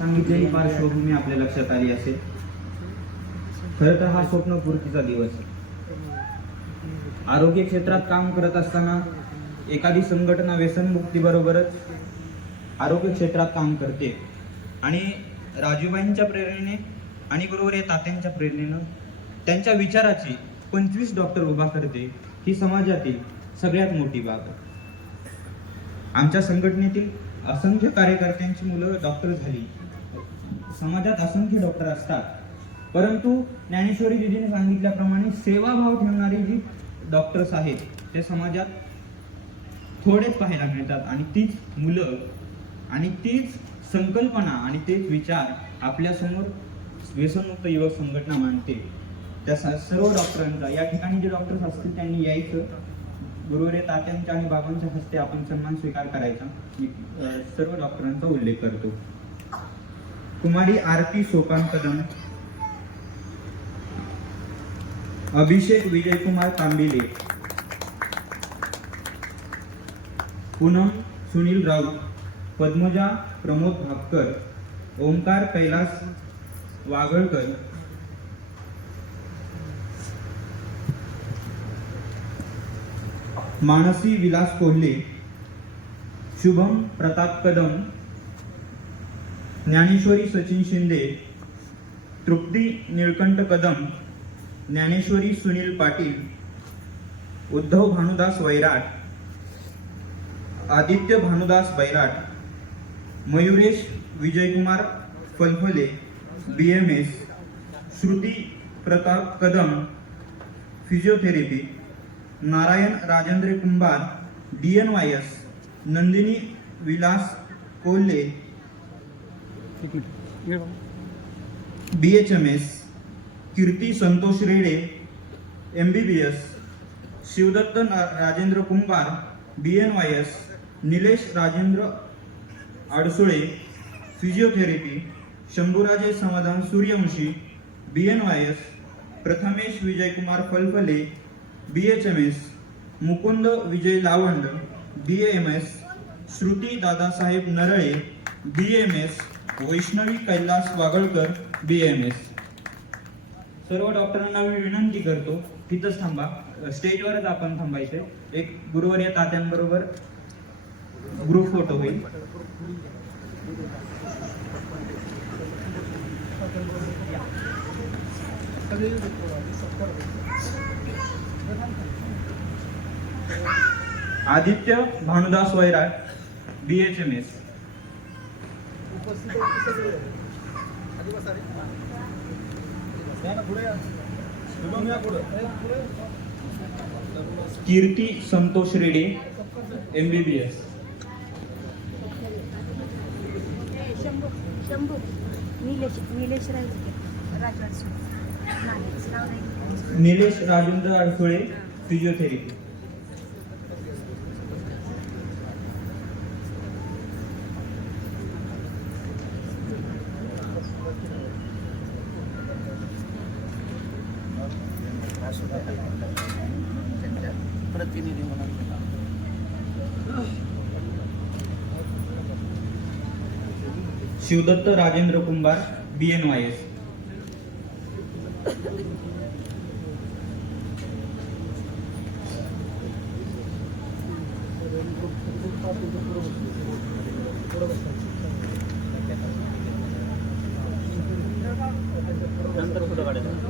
सांगितलेली पार्श्वभूमी आपल्या लक्षात आली असेल. खरं तर हा स्वप्नपूर्तीचा दिवस आरोग्य क्षेत्रात काम करत असताना एखादी संघटना व्यसनमुक्तीबरोबरच आरोग्य क्षेत्रात काम करते. आणि राजूबाईंच्या प्रेरणेने आणि बरोबर या तात्यांच्या प्रेरणेनं त्यांच्या विचाराची पंचवीस डॉक्टर उभा करते. ही समाजातील सगळ्यात मोठी बाब आहे. आमच्या संघटनेतील असंख्य कार्यकर्त्यांची मुलं डॉक्टर झाली. समाजात असंख्य डॉक्टर असतात. परंतु ज्ञानेश्वरी दिदीने सांगितल्याप्रमाणे सेवाभाव ठेवणारी जी डॉक्टर्स आहेत ते समाजात थोडेच पाहायला मिळतात. आणि तीच मुलं आणि तीच संकल्पना आणि तेच विचार आपल्यासमोर व्यसनमुक्त युवक संघटना मांडते. त्या सर्व डॉक्टरांचा या ठिकाणी जे डॉक्टर्स असतील त्यांनी यायचं. बरोबर तात्यांच्या आणि बाबांच्या हस्ते आपण सन्मान स्वीकार करायचा. मी सर्व डॉक्टरांचा उल्लेख करतो. Kumari Aarti Sopan Kadam Abhishek Vijaykumar Tambile. Poonam Sunil Raut. Padmaja Pramod Bhapkar. Omkar Kailas Wagalkar Mansi Vilas Kolhe Shubham Pratap Kadam Dnyaneshwari Sachin Shinde Trupti Nilkanth Kadam Dnyaneshwari Sunil Patil Uddhav Bhanudas Vairat Aditya Bhanudas Bairat Mayuresh Vijaykumar Phalphale B M S Shruti Pratap Kadam physiotherapy Narayan Rajendra Kumbhar D N Y S Nandini Vilas Kolhe B H M S Kirti Santosh Rede M B B S Shivdatta Rajendra Kumbhar B N Y S Nilesh Rajendra Adsule physiotherapy Shambhuraje Samadhan Suryavanshi B N Y S Prathamesh Vijaykumar Phalphale B H M S Mukund Vijay Lavand B M S Shruti Dadasaheb Narale B M S Vaishnavi Kailas Wagalkar B M S सर्व डॉक्टरांना मी विनंती करतो तिथंच थांबा. स्टेजवरच आपण थांबायचे एक गुरुवार या तात्यांबरोबर ग्रुप फोटो होईल. Aditya Bhanudas Vairat B H M S Kirti Santosh Rede M B B S Shambhu Shambhu Nilesh Nilesh राजके राजवाडसू राजेंद्र अडसुळे फिजिओथेरपी प्रतिनिधी म्हणून Shivdatta Rajendra Kumbhar B N Y S नंतर फोटो काढायचा.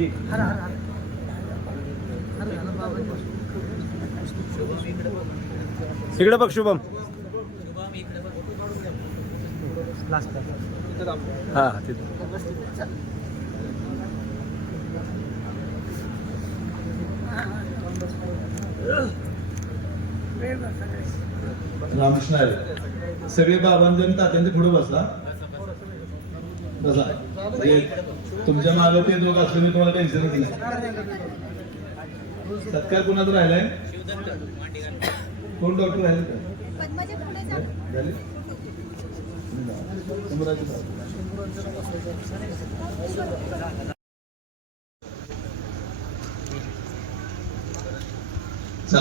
जी। इकडे बघ शुभम. हा रामकृष्ण सगळे बाबांजन तात्यांचे पुढे बसला. बसा. म्हणजे तुमच्या मागे ते दोघ असले मी तुम्हाला टेन्शनच नाही. सत्कार कुणाचा राहिलाय? कोण डॉक्टर राहिले का? झाले? शंभराचे